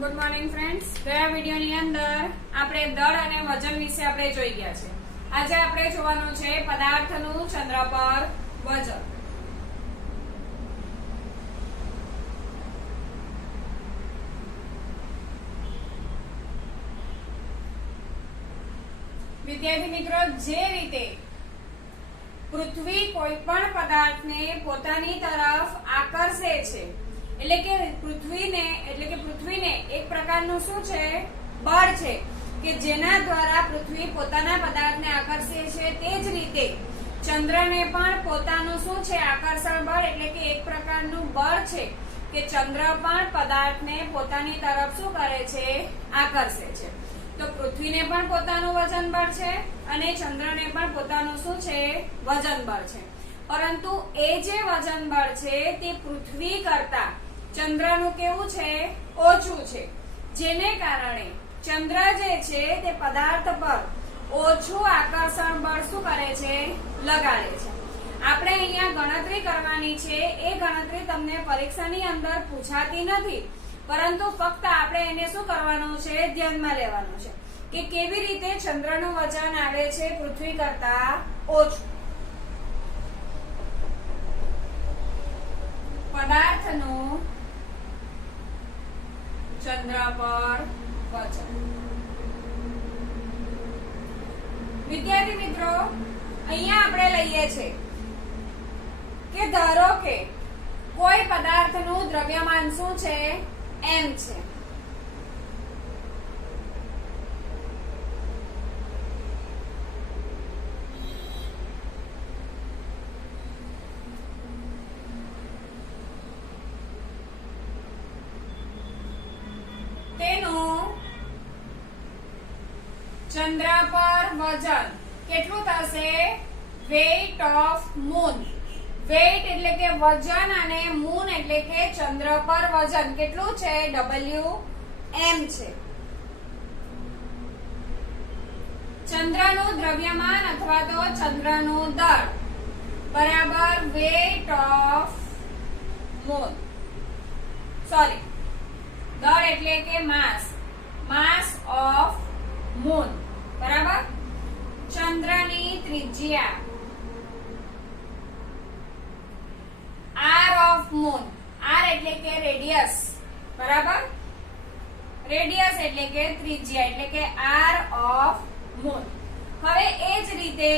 Good morning friends, ગયા વિડિયોની અંદર આપણે દળ અને વજન વિશે આપણે જોઈ ગયા છે. આજે આપણે જોવાનું છે પદાર્થનું ચંદ્ર પર વજન. વિદ્યાર્થી મિત્રો, જે રીતે પૃથ્વી કોઈ પણ પદાર્થને પોતાની તરફ આકર્ષે છે, એટલે કે પૃથ્વીને એક પ્રકારનું શું છે, બળ છે કે જેના દ્વારા પૃથ્વી પોતાના પદાર્થને આકર્ષે છે. તે જ રીતે ચંદ્રને પણ પોતાનું શું છે, આકર્ષણ બળ, એટલે કે એક પ્રકારનું બળ છે કે ચંદ્ર પણ પદાર્થને પોતાની તરફ શું કરે છે, આકર્ષે છે. તો પૃથ્વીને પણ પોતાનું વજન બળ છે અને ચંદ્રને પણ પોતાનું શું છે, વજન બળ છે. પરંતુ એ જે વજન બળ છે તે પૃથ્વી કરતા ચંદ્રનું કેવું છે, ઓછું છે. જેને કારણે ચંદ્ર જે છે તે પદાર્થ પર ઓછું આકર્ષણ બળ શું કરે છે, લગાડે છે. આપણે અહીંયા ગણતરી કરવાની છે. એ ગણતરી તમને પરીક્ષાની અંદર પૂછાતી નથી, પરંતુ ફક્ત આપણે એને શું કરવાનું છે, ધ્યાનમાં લેવાનું છે કે કેવી રીતે ચંદ્રનું વજન આવે છે પૃથ્વી કરતા ઓછું. પદાર્થનું ચંદ્ર પર વજન. વિદ્યાર્થી મિત્રો, અહીંયા આપણે લઈએ છે કે ધારો કે કોઈ પદાર્થનું દ્રવ્યમાન શું છે, m છે. તેનું ચંદ્ર પર વજન કેટલું થશે, વેઇટ ઓફ મૂન. વેઇટ એટલે કે વજન અને મૂન એટલે કે ચંદ્ર પર વજન કેટલું છે, Wm છે. ચંદ્રનું દ્રવ્યમાન અથવા તો ચંદ્રનું દળ બરાબર વેઇટ ઓફ મૂન. સોરી, દળ એટલે કે માસ ઓફ મૂન બરાબર. ચંદ્રની ત્રિજ્યા r ઓફ મૂન. r એટલે કે રેડિયસ બરાબર. રેડિયસ એટલે કે ત્રિજ્યા એટલે કે r ઓફ મૂન. હવે એ જ રીતે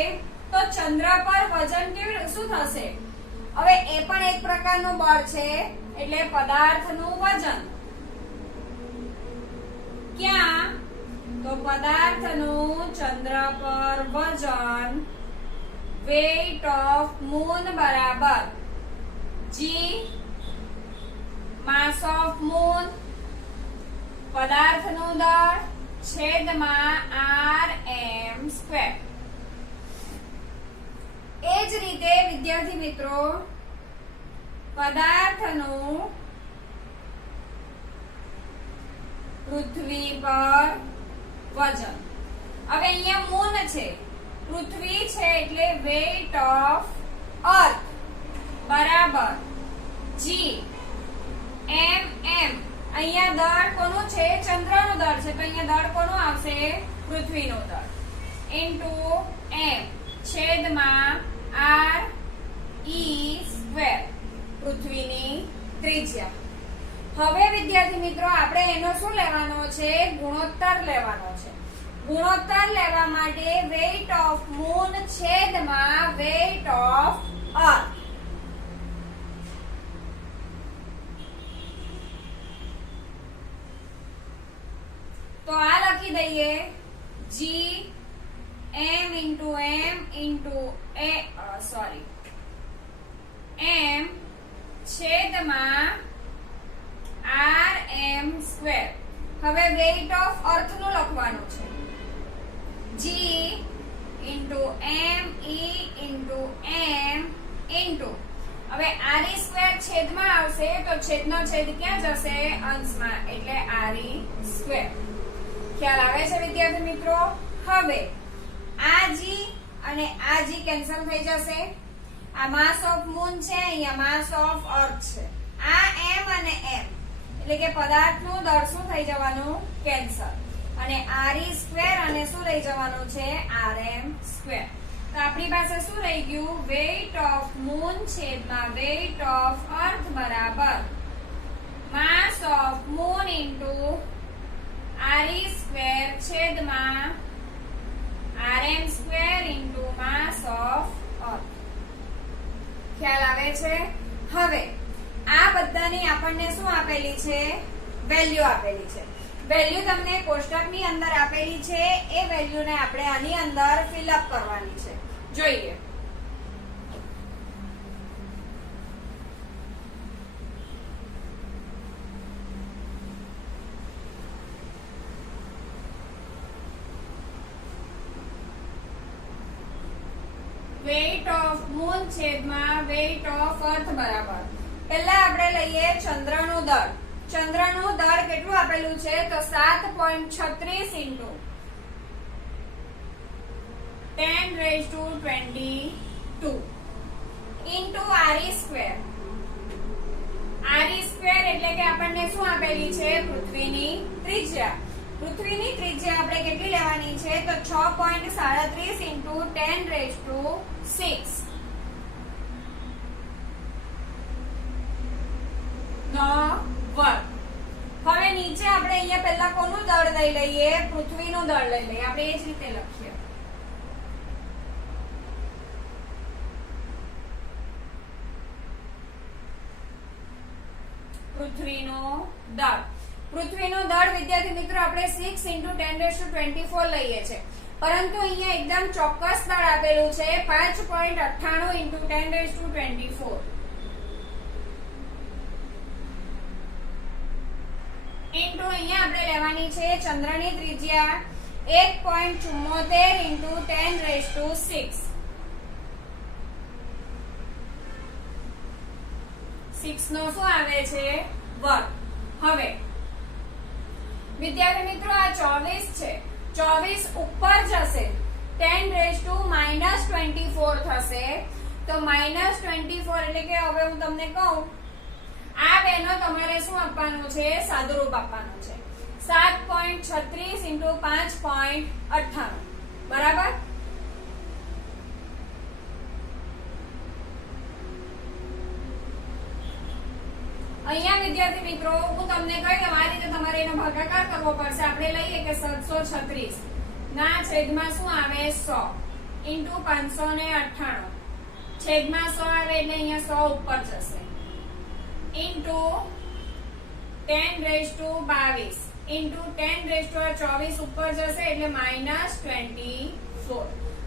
તો ચંદ્ર પર વજન કેવી શું થશે? હવે એ પણ એક પ્રકારનું બળ છે, એટલે પદાર્થનું વજન. ક્યાં? તો પદાર્થનું ચંદ્ર પર વજન વેઇટ ઓફ મૂન બરાબર g માસ ઓફ મૂન પદાર્થનું દળ છેદમાં rm સ્ક્વેર. એ જ રીતે વિદ્યાર્થી મિત્રો, પદાર્થનું પૃથ્વી પર વજન. હવે અહીંયા મૂન છે, પૃથ્વી છે એટલે વેઇટ ઓફ અર્થ બરાબર g mm. અહીંયા દળ કોનું છે, ચંદ્રનું દળ છે, તો અહીંયા દળ કોનું આવશે, પૃથ્વીનું દળ ઇન્ટુ m છેદમાં r e સ્ક્વેર પૃથ્વીની ત્રિજ્યા. હવે વિદ્યાર્થી મિત્રો, આપણે એનો શું લેવાનો છે, ગુણોત્તર લેવાનો છે. ગુણોત્તર લેવા માટે વેઇટ ઓફ મૂન છેદમાં વેઇટ ઓફ અર્થ. તો આ લખી દઈએ g m ઇન્ટુ m છેદમાં rm સ્ક્વેર. હવે વેઇટ ઓફ અર્થ નું લખવાનું છે, g into m e into m into હવે re સ્ક્વેર છેદમાં આવશે તો છેદનો છેદ ક્યાં જશે, અંશમાં, એટલે re સ્ક્વેર. ખ્યાલ આવે છે વિદ્યાર્થી મિત્રો? હવે આ g અને આ g કેન્સલ થઈ જશે. આ માસ ઓફ મૂન છે, અહીંયા માસ ઓફ અર્થ છે. આ m અને m એટલે કે પદાર્થનું દળ શું થઈ જવાનું કેન્સલ અને re² અને શું લઈ જવાનું છે rm². તો આપણી પાસે શું રહી ગયું વેઇટ ઓફ મૂન છેદમાં વેઇટ ઓફ અર્થ બરાબર માસ ઓફ મૂન ઇન્ટુ re² છેદમાં rm² into mass of earth. ખ્યાલ આવે છે? હવે આ બધાની આપણને શું આપેલી છે વેલ્યુ આપેલી છે. વેલ્યુ તમને કોષ્ટકની અંદર આપેલી છે. એ વેલ્યુને આપણે આની અંદર ફિલઅપ કરવાની છે. જોઈએ વેઇટ ઓફ મૂન છેદમાં વેઇટ ઓફ અર્થ બરાબર પહેલા આપણે લઈએ ચંદ્રનું દળ. ચંદ્રનું દળ કેટલું આપેલું છે તો 7.36 ઇન્ટુ 10⁻22 ઇન્ટુ re². re² એટલે કે આપણને શું આપેલી છે પૃથ્વીની ત્રિજ્યા. પૃથ્વીની ત્રિજ્યા આપણે કેટલી લેવાની છે તો 6.37 ઇન્ટુ 10⁻6 નો વર્ગ. હવે નીચે આપણે અહીંયા પહેલા કોનું દળ લઈ લઈએ પૃથ્વીનું દળ લઈ લઈએ. આપણે એ જ રીતે લખીએ પૃથ્વીનું દળ. પૃથ્વીનું દળ વિદ્યાર્થી મિત્રો આપણે 6 ઇન્ટુ 10⁻24 લઈએ છે પરંતુ અહીંયા એકદમ ચોક્કસ દળ આપેલું છે 5.98 ઇન્ટુ 10⁻24 ઇન્ટુ અહીંયા આપણે લેવાની છે ચંદ્રની ત્રિજ્યા 1.74 ઇન્ટુ 10⁻6 6 નો શું આવે છે વર્ગ. હવે વિદ્યાર્થી મિત્રો આ 24 છે 24 ઉપર જશે 10⁻24 થશે તો -24 એટલે કે હવે હું તમને કહું આ બેનો તમારે શું આપવાનું છે સાદુરૂપ આપવાનું છે 7.36 ઇન્ટુ 5.98 બરાબર. અહીંયા વિદ્યાર્થી મિત્રો હું તમને કહી દઉં આ રીતે તમારે એનો ભાગાકાર કરવો પડશે. આપણે લઈએ કે 736 ના છેદમાં શું આવે 100 ઇન્ટુ 598 છેદમાં 100 આવે એટલે અહીંયા 100 ઉપર જશે ઇન્ટુ 10⁻22 ઇન્ટુ 10⁻24 ઉપર જશે એટલે -24.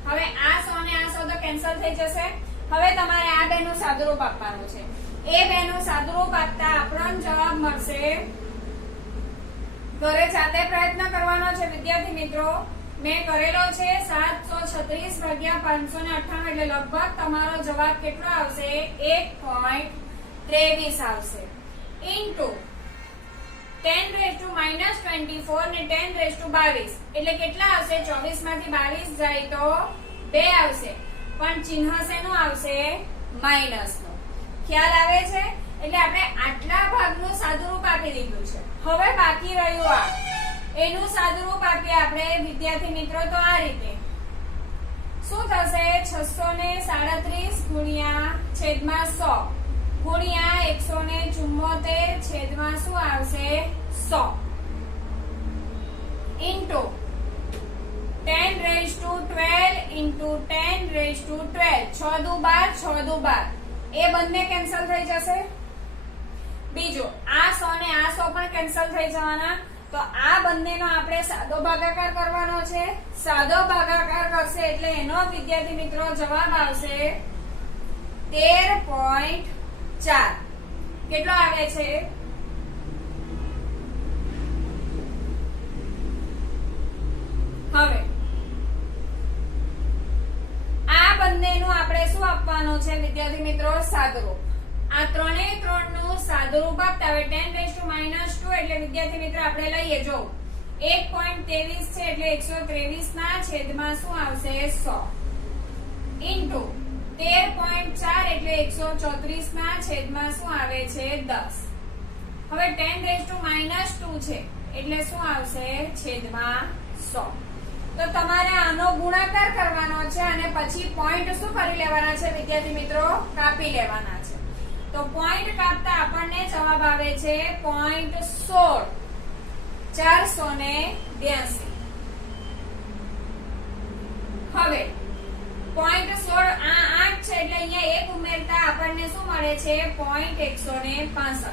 હવે આ 100 ને આ 100 તો કેન્સલ થઈ જશે. હવે તમારે આ બેનું સાદુરૂપ આપવાનું છે. એ બેનું સાદુરૂપ આપતા આપણને જવાબ મળશે. ઘરે જાતે પ્રયત્ન કરવાનો છે વિદ્યાર્થી મિત્રો. મેં કરેલો છે 736 ભાગ્યા 598 એટલે લગભગ તમારો જવાબ કેટલો આવશે 1.23 આવશે ઇન્ટુ 10⁻24 ને 10⁻22 એટલે કેટલા આવશે 24 માંથી 22 જાય તો 2 આવશે પણ ચિહ્ન શેનું આવશે માઈનસ નું. ખ્યાલ આવે છે? એટલે આપણે આટલા ભાગનું સાદુરૂપ આપી દીધું છે. હવે બાકી રહ્યું આ એનું સાદુરૂપ આપીએ આપણે વિદ્યાર્થી મિત્રો તો આ રીતે શું થશે 637 ગુણ્યા છેદમાં 100 ગુણ્યા 174 છેદમાં શું આવશે 100 ઇન્ટુ 10⁻12 ઇન્ટુ 10⁻12 6 દુ 12 6 દુ 12 એ બંને કેન્સલ થઈ જશે. બીજું આ 100 ને આ 100 પણ કેન્સલ થઈ જવાના. તો આ બંનેનો આપણે સાદો ભાગાકાર કરવાનો છે. સાદો ભાગાકાર કરશે એટલે એનો વિદ્યાર્થી મિત્રો જવાબ આવશે 13.4. કેટલો આવે છે હવે આ બંનેનું આપણે શું આપવાનું છે વિદ્યાર્થી મિત્રો સાદુરૂપ. આ ત્રણેય ત્રણનું સાદુરૂપ આપતા હવે 10⁻2 એટલે વિદ્યાર્થી મિત્રો આપણે લઈએ જો 1.23 છે એટલે 123 ના છેદમાં શું આવશે 100 ઇન્ટુ 13.4 એટલે 134 ના છેદમાં શું આવે છે 10. હવે 10⁻² છે એટલે શું આવશે? છેદમાં 100. તો તમારે આનો ગુણાકાર કરવાનો છે અને પછી પોઈન્ટ શું કરી લેવાના છે વિદ્યાર્થી મિત્રો? કાપી લેવાના છે. તો પોઈન્ટ કાપતા આપણને જવાબ આવે છે 0.16 482. હવે 0.16 આ 8 છે એટલે અહીંયા 1 ઉમેરતા આપણને શું મળે છે? 0.165.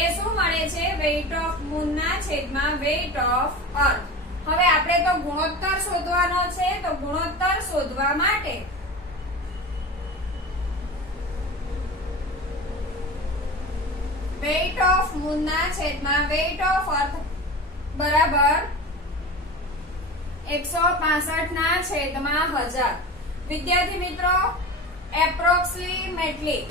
એ શું મળે છે? વેઇટ ઓફ મૂન ના છેદમાં વેઇટ ઓફ અર્થ. હવે આપણે તો ગુણોત્તર શોધવાનો છે. તો ગુણોત્તર શોધવા માટે વેઇટ ઓફ મૂન ના છેદમાં વેઇટ ઓફ અર્થ બરાબર 165 ના છેદમાં 1000. વિદ્યાર્થી મિત્રો એપ્રોક્સિમેટલી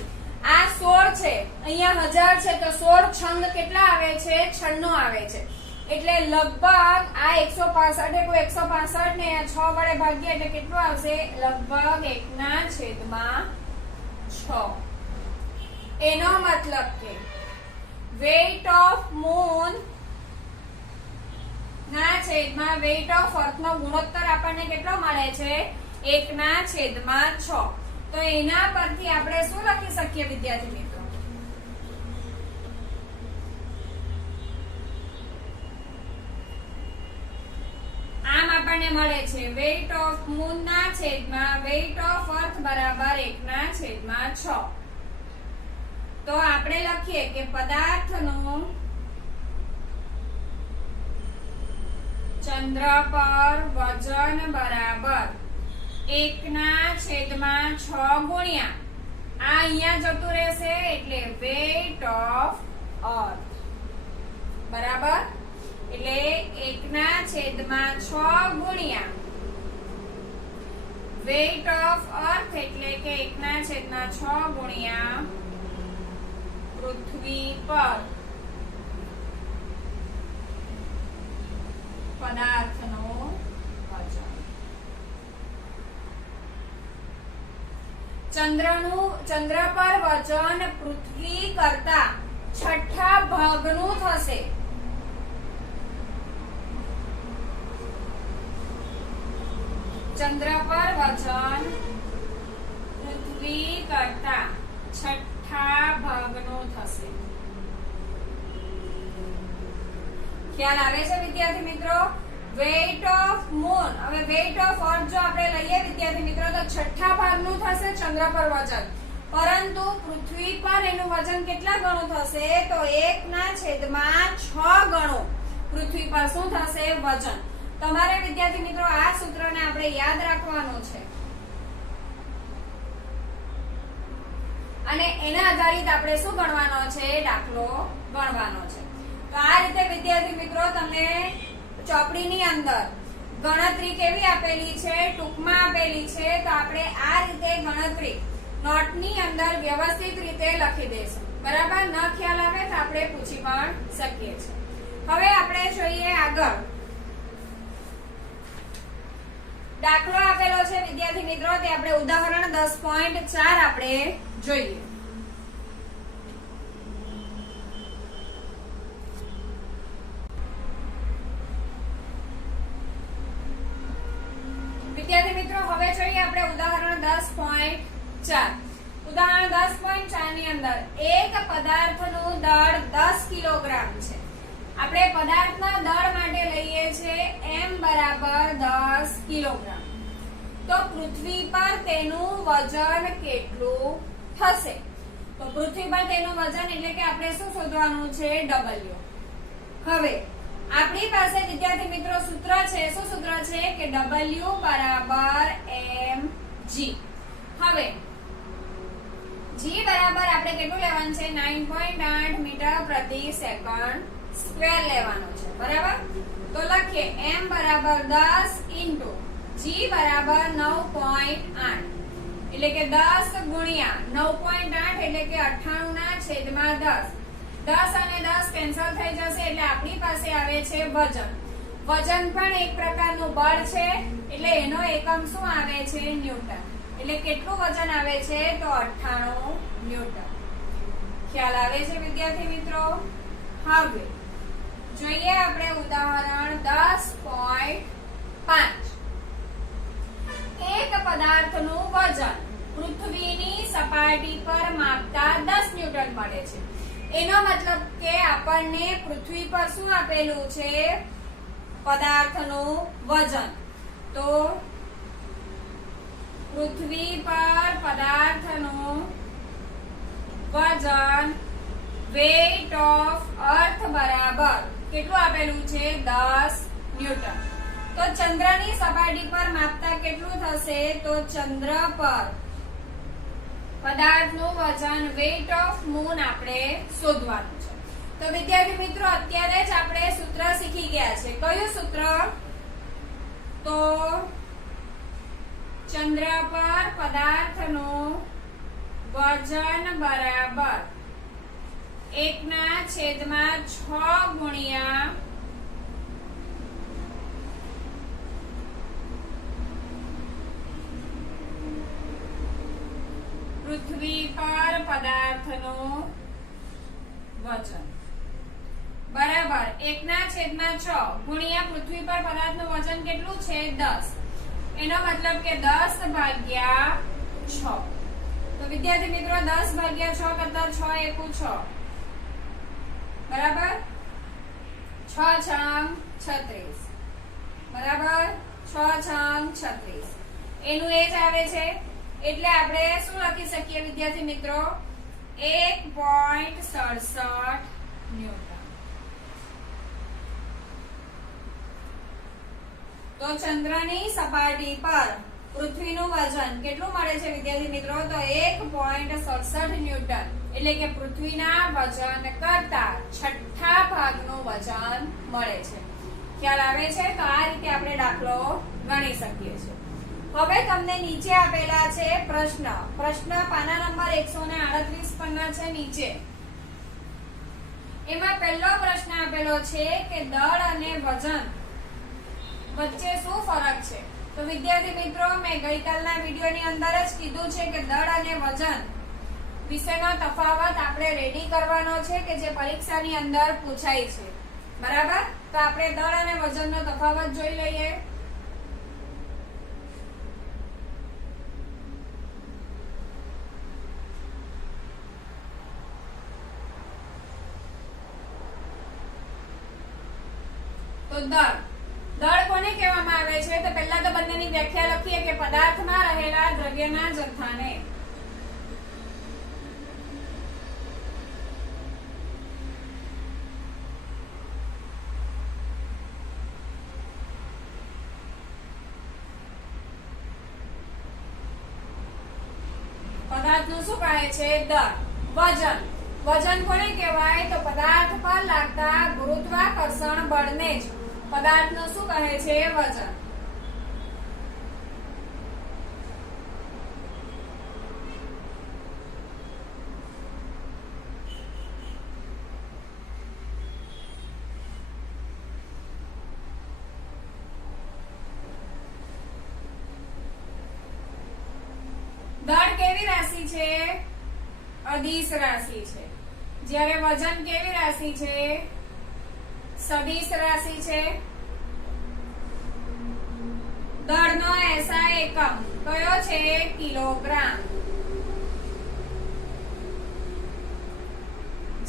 આ 16 છે, અહીંયા 1000 છે, તો 16 છંગ કેટલા આવે છે? 96 આવે છે. એટલે લગભગ આ 165 એ કોઈ 165 ને 6 વડે ભાગ્યા એટલે કેટલું આવશે? લગભગ 1/6. એનો મતલબ કે વેઇટ ઓફ મૂન ના છેદમાં વેઇટ ઓફ અર્થ નો ગુણોત્તર આપણને કેટલો મળે છે? 1/6. તો એના પરથી આપણે શું લખી શકીએ વિદ્યાર્થી મિત્રો? આમ આપણને મળે છે વેઇટ ઓફ મૂન ના છેદમાં વેઇટ ઓફ અર્થ બરાબર 1/6. તો આપણે લખીએ કે પદાર્થનું ચંદ્ર પર વજન બરાબર 1/6 ગુણ્યા આ અહીંયા જતું રહેશે એટલે વેઇટ ઓફ અર્થ બરાબર, એટલે 1/6 ગુણ્યા વેઇટ ઓફ અર્થ એટલે કે 1/6 ગુણ્યા પૃથ્વી પર પદાર્થનું વજન. ચંદ્ર પર વજન પૃથ્વી કરતા 6 ભાગનું થશે. ચંદ્ર પર વજન પૃથ્વી કરતા 6 ભાગનું થશે. ખ્યાલ આવે છે વિદ્યાર્થી મિત્રો? વેઇટ ઓફ મૂન, હવે વેઇટ ઓફ અર્થ જો આપણે લઈએ વિદ્યાર્થી મિત્રો તો 6 ભાગનું થશે ચંદ્ર પર વજન, પરંતુ પૃથ્વી પર એનું વજન કેટલા ગણું થશે? તો 1/6 ગણું પૃથ્વી પર શું થશે? વજન. તમારે વિદ્યાર્થી મિત્રો આ સૂત્રને આપણે યાદ રાખવાનું છે અને એના આધારિત આપણે શું ગણવાનો છે? દાખલો ગણવાનો છે. તો આ રીતે વિદ્યાર્થી મિત્રો તમને ચોપડીની અંદર ગણતરી કેવી આપેલી છે? ટૂંકમાં આપેલી છે. તો આપણે આ રીતે ગણતરી નોટની અંદર વ્યવસ્થિત રીતે લખી દઈશું. બરાબર? ન ખ્યાલ આવે તો આપણે પૂછી પણ શકીએ છીએ. હવે આપણે જોઈએ આગળ. દાખલો આપેલો છે વિદ્યાર્થી મિત્રો, તે આપણે ઉદાહરણ 10.4 આપણે જોઈએ. વિદ્યાર્થી મિત્રો હવે જોઈએ આપણે ઉદાહરણ 10.4. ઉદાહરણ 10.4 ની અંદર એક પદાર્થનું દળ 10 કિલોગ્રામ છે. આપણે પદાર્થના દળ માટે લઈએ છીએ m બરાબર 10 કિલોગ્રામ. તો પૃથ્વી પર તેનું વજન કેટલું થશે? તો પૃથ્વી પર તેનું વજન એટલે કે આપણે શું શોધવાનું છે? W. હવે આપણી પાસે વિદ્યાર્થી મિત્રો સૂત્ર છે. શું સૂત્ર છે? કે W બરાબર mg. હવે g બરાબર આપણે કેટલું લેવાનું છે? 9.8 મીટર પ્રતિ સેકન્ડ સ્ક્વેર લેવાનું છે. બરાબર? તો લખીએ m બરાબર 10 ઇન્ટુ g બરાબર 9.8 એટલે કે 10 ગુણ્યા 9.8 એટલે કે 98/10. 10 અને 10 કેન્સલ થઈ જશે એટલે આપણી પાસે આવે છે વજન. વજન પણ એક પ્રકારનું બળ છે એટલે એનો એકમ શું આવે છે? ન્યૂટન. એટલે કેટલું વજન આવે છે? તો 98 ન્યૂટન. ખ્યાલ આવે છે વિદ્યાર્થી મિત્રો? હવે જોઈએ આપણે ઉદાહરણ 10.5. એક પદાર્થનું વજન પૃથ્વીની સપાટી પર માપતા 10 ન્યૂટન મળે છે. એનો મતલબ કે આપણને પૃથ્વી પર શું આપેલું છે? પદાર્થનું વજન. તો પૃથ્વી પર પદાર્થનું વજન વેઇટ ઓફ અર્થ બરાબર કેટલું આપેલું છે? 10 ન્યૂટન. તો ચંદ્રની સપાટી પર માપતા કેટલું થશે? તો ચંદ્ર પર પદાર્થનું વજન વેઇટ ઓફ મૂન આપણે શોધવાનું છે. તો વિદ્યાર્થી મિત્રો અત્યારે જ આપણે સૂત્ર શીખી ગયા છે. કયું સૂત્ર? તો ચંદ્ર પર પદાર્થનું વજન બરાબર 1/6 ગુણ્યા પૃથ્વી પર પદાર્થનું વજન બરાબર 1/6 ગુણ્યા પૃથ્વી પર પદાર્થનું વજન કેટલું છે? 10. એનો મતલબ કે 10/6. તો વિદ્યાર્થી મિત્રો 10/6 કરતા 6 એકુ 6 બરાબર 6 છંગ 36 બરાબર 6 છંગ 36 એનું એ જ આવે છે. એટલે આપણે શું લખી શકીએ વિદ્યાર્થી મિત્રો? 1.67 ન્યૂટન. તો ચંદ્રની સપાટી પર પૃથ્વીનું વજન કેટલું મળે છે વિદ્યાર્થી મિત્રો? તો 1.67 ન્યૂટન. એટલે કે પૃથ્વીના વજન કરતા 6ઠ્ઠા ભાગનું વજન મળે છે. ખ્યાલ આવે છે? તો આ રીતે આપણે દાખલો ગણી શકીએ છીએ. હવે તમને નીચે આપેલા છે પ્રશ્ન. પાના નંબર 138 પરના છે નીચે. એમાં પહેલો પ્રશ્ન આપેલો છે કે દળ અને વજન વચ્ચે શું ફરક છે? તો વિદ્યાર્થી મિત્રો મેં ગઈકાલના વિડીયોની અંદર જ કીધું છે કે દળ અને વજન વિશેનો તફાવત આપણે રેડી કરવાનો છે કે જે પરીક્ષાની અંદર પૂછાય છે. બરાબર? તો આપણે દળ અને વજનનો તફાવત જોઈ લઈએ. તો દળ કોને કહેવામાં આવે છે? તો પહેલા તો બંનેની વ્યાખ્યા લખીએ કે પદાર્થમાં રહેલા દ્રવ્યના જથ્થાને પદાર્થનું શું કહે છે? દળ. વજન કોને કહેવાય? તો પદાર્થ પર લાગતા ગુરુત્વાકર્ષણ બળને જ પદાર્થનું શું કહે છે? વજન. દળ કેવી રાશિ છે? અદિશ રાશિ છે. જ્યારે વજન કેવી રાશિ છે? સદિશ રાશિ છે. દળનો એસઆઈ એકમ કયો છે? કિલોગ્રામ.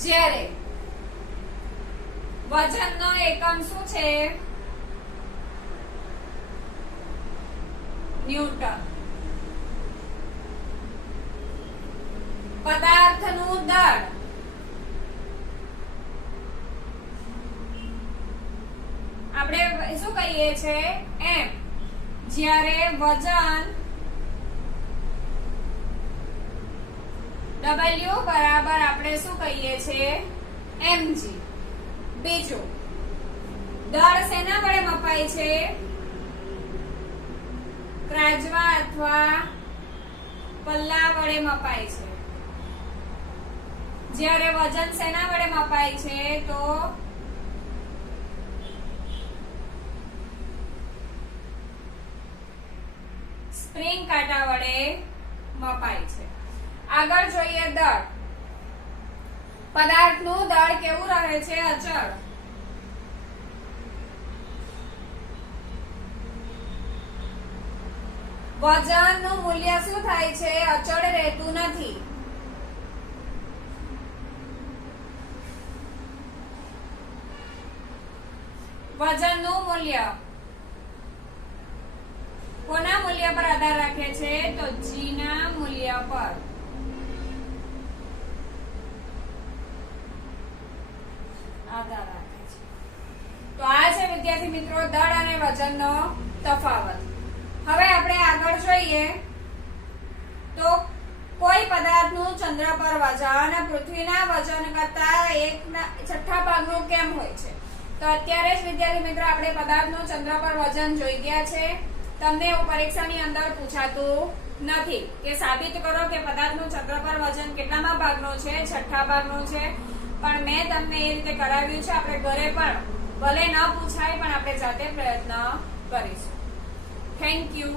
જ્યારે વજનનો એકમ શું છે? ન્યૂટન. પદાર્થનું દળ આપણે શું કહીએ છે? એમ. જ્યારે વજન W બરાબર આપણે શું કહીએ છીએ? mg. બીજું દળ શેના વડે મપાય છે? ત્રાજવા અથવા પલ્લા વડે મપાય છે. જ્યારે વજન શેના વડે મપાય છે? તો સ્પ્રિંગ કાંટા વડે મપાય છે. આગળ જોઈએ દળ. પદાર્થનું દળ કેવું રહે છે? અચળ. વજનનું મૂલ્ય શું થાય છે? અચળ રહેતું નથી. વજનનું મૂલ્ય કોના મૂલ્ય પર આધાર રાખે છે? તો જી ના મૂલ્ય પર. આધાર રાખે છે. તો આ છે વિદ્યાર્થી મિત્રો દળ અને વજનનો તફાવત. હવે આપણે આગળ જોઈએ તો કોઈ પદાર્થનું ચંદ્ર પર વજન પૃથ્વીના વજન કરતા 1/6 ભાગનું કેમ હોય છે? તો અત્યારે જ વિદ્યાર્થી મિત્રો આપણે પદાર્થનું ચંદ્ર પર વજન જોઈ ગયા છે. તમને એવું પરીક્ષાની અંદર પૂછાતું નથી કે સાબિત કરો કે પદાર્થનું ચંદ્ર પર વજન કેટલામાં ભાગનું છે? 6 ભાગનું છે. પણ મેં તમને એ રીતે કરાવ્યું છે. આપણે ઘરે પણ ભલે ન પૂછાય પણ આપણે જાતે પ્રયત્ન કરીશું. Thank you.